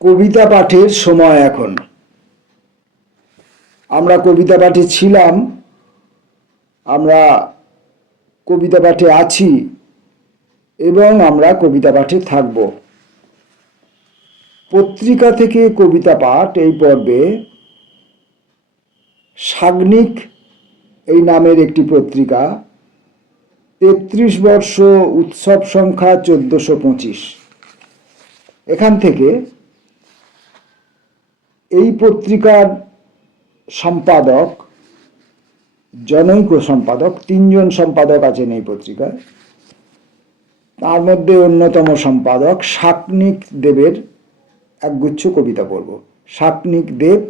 কবিতা পাঠের সময় এখন। আমরা কবিতা পাঠে ছিলাম, আমরা কবিতা পাঠে আছি এবং আমরা কবিতা পাঠে থাকব। পত্রিকা থেকে কবিতা পাঠ এই পর্বে সাগ্নিক এই নামের একটি পত্রিকা, ৩৩ বর্ষ, উৎসব সংখ্যা ১৪২৫। এখান থেকে এই পত্রিকার সম্পাদক, জনৈক সম্পাদক, ৩জন সম্পাদক আছেন এই পত্রিকায়। তার মধ্যে অন্যতম সম্পাদক শাকনিক দেবের একগুচ্ছ কবিতা পড়ব। শাকনিক দেব,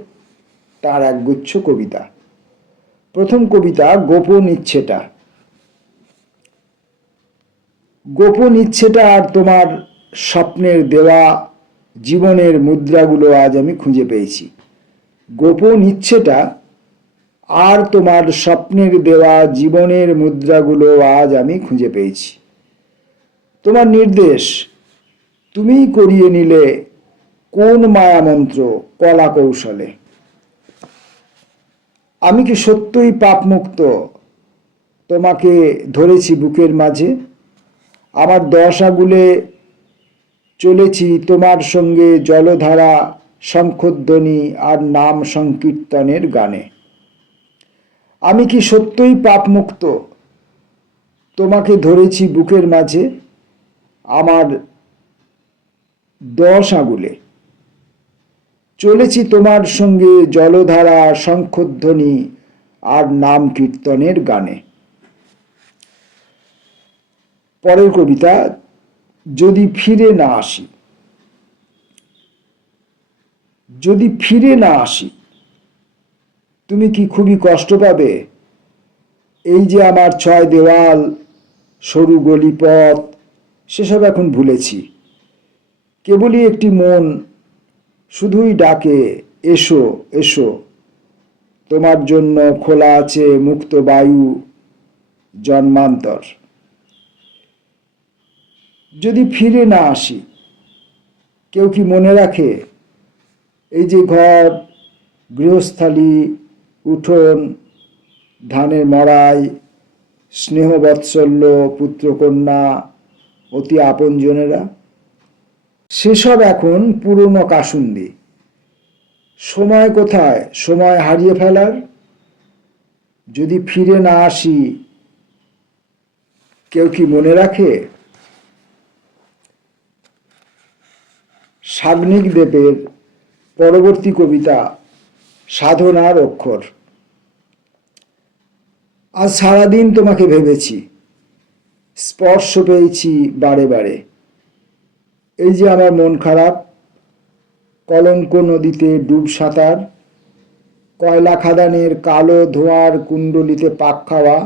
তার একগুচ্ছ কবিতা। প্রথম কবিতা গোপন ইচ্ছেটা। গোপন ইচ্ছেটা আর তোমার স্বপ্নের দেওয়া জীবনের মুদ্রাগুলো আজ আমি খুঁজে পেয়েছি। গোপন ইচ্ছেটা আর তোমার স্বপ্নের দেওয়া জীবনের মুদ্রাগুলো আজ আমি খুঁজে পেয়েছি। তোমার নির্দেশ, তুমিই করিয়ে নিলে কোন মায়ামন্ত্র কলা কৌশলে। আমি কি সত্যই পাপমুক্ত, তোমাকে ধরেছি বুকের মাঝে। আমার ১০ আঙুলে চলেছি তোমার সঙ্গে জলধারা, শঙ্খধ্বনি আর নাম সংকীর্তনের গানে। আমি কি সত্যই পাপমুক্ত, তোমাকে ধরেছি বুকের মাঝে। আমার ১০ আঙুলে চলেছি তোমার সঙ্গে জলধারা, শঙ্খধ্বনি আর নাম কীর্তনের গানে। পরের কবিতা যদি ফিরে না আসি। যদি ফিরে না আসি, তুমি কি খুবই কষ্ট পাবে। এই যে আমার ৬ দেওয়াল, সরু গলিপথ, সেসব এখন ভুলেছি। কেবলই একটি মন শুধুই ডাকে, এসো এসো। তোমার জন্য খোলা আছে মুক্ত বায়ু, জন্মান্তর। যদি ফিরে না আসি, কেউ কি মনে রাখে এই যে ঘর, গৃহস্থালী, উঠোন, ধানের মড়াই, স্নেহবৎসল্য, পুত্রকন্যা, অতি আপনজনেরা, সেসব এখন পুরনো কাসুন্দি। সময় কোথায় সময় হারিয়ে ফেলার। যদি ফিরে না আসি, কেউ কি মনে রাখে। শাগ্নিক দেবের পরবর্তী কবিতা সাধনার অক্ষর। আজ সারাদিন তোমাকে ভেবেছি, স্পর্শ পেয়েছি বারে বারে। এই যে আমার মন খারাপ, কলঙ্ক নদীতে ডুব সাঁতার, কয়লা খাদানের কালো ধোঁয়ার কুণ্ডলিতে পাক খাওয়া,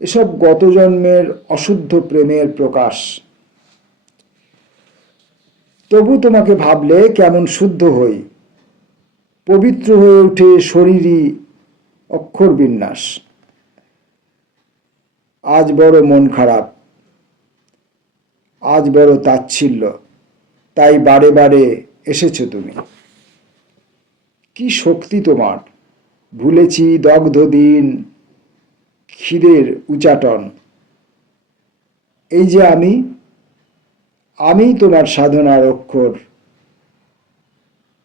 এসব গত জন্মের অশুদ্ধ প্রেমের প্রকাশ। তবু তোমাকে ভাবলে কেমন শুদ্ধ হই, পবিত্র হয়ে ওঠে শরীরই অক্ষর বিন্যাস। আজ বড় মন খারাপ, আজ বড় তাচ্ছিল্য, তাই বারে বারে এসেছো তুমি। কি শক্তি তোমার, ভুলেছি দগ্ধ দিন, ক্ষীরের উচাটন। এই যে আমি তোমার সাধনার অক্ষর।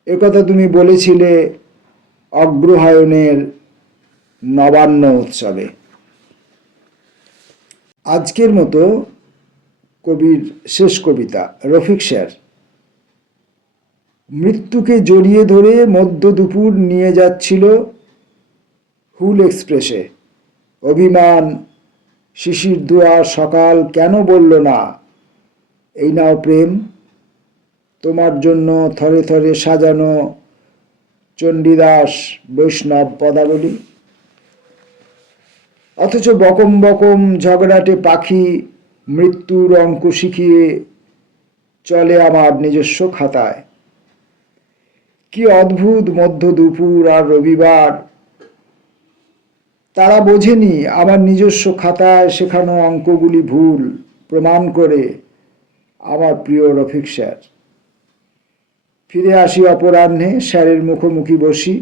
একথা তুমি বলেছিলে অগ্রহায়ণের নবান্ন উৎসবে। আজকের মতো কবির শেষ কবিতা, রফিক স্যার। মৃত্যুকে জড়িয়ে ধরে মধ্য দুপুর নিয়ে যাচ্ছিল হুল এক্সপ্রেসে। অভিমান, শিশির ধোয়া সকাল কেন বলল না, এই নাও প্রেম। তোমার জন্য থরে থরে সাজানো চণ্ডীদাস বৈষ্ণব পদাবলী। অথচ বকম বকম ঝগড়াটে পাখি মৃত্যুর অঙ্ক শিখিয়ে চলে আমার নিজস্ব খাতায়। কি অদ্ভুত মধ্য দুপুর আর রবিবার। তারা বোঝেনি আমার নিজস্ব খাতায় শেখানো অঙ্কগুলি ভুল, প্রমাণ করে আমার প্রিয় রফিক স্যার। ফিরে আসি অপরাহ্নে, স্যারের মুখোমুখি বসি,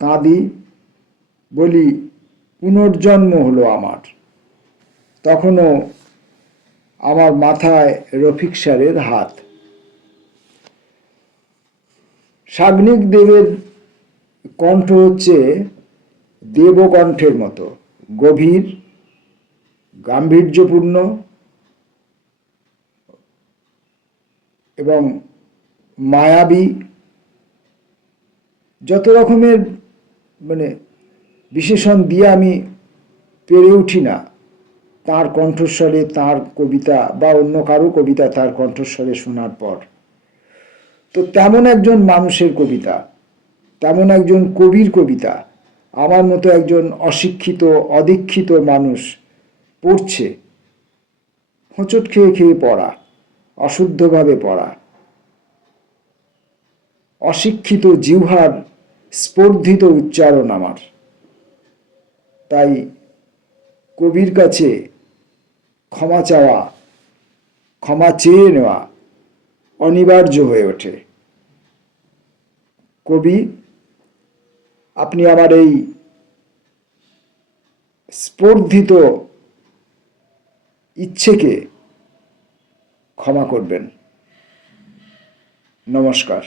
কাঁদি, বলি পুনর্জন্ম হলো আমার। তখনও আমার মাথায় রফিক স্যারের হাত। সাগ্নিক দেবের কণ্ঠ হচ্ছে দেবকণ্ঠের মতো, গভীর, গাম্ভীর্যপূর্ণ এবং মায়াবী। যত রকমের বিশেষণ দিয়ে আমি পেরে উঠি না তার কণ্ঠস্বরে, তার কবিতা বা অন্য কারো কবিতা তার কণ্ঠস্বরে শোনার পর। তো তেমন একজন মানুষের কবিতা, তেমন একজন কবির কবিতা আমার মতো একজন অশিক্ষিত অদীক্ষিত মানুষ পড়ছে, হোঁচট খেয়ে খেয়ে পড়া, অশুদ্ধভাবে পড়া, অশিক্ষিত জিহ্বার স্পর্ধিত উচ্চারণ আমার। তাই কবির কাছে ক্ষমা চাওয়া, ক্ষমা চেয়ে নেওয়া অনিবার্য হয়ে ওঠে। কবি, আপনি আমার এই স্পর্ধিত ইচ্ছেকে ক্ষমা করবেন। নমস্কার।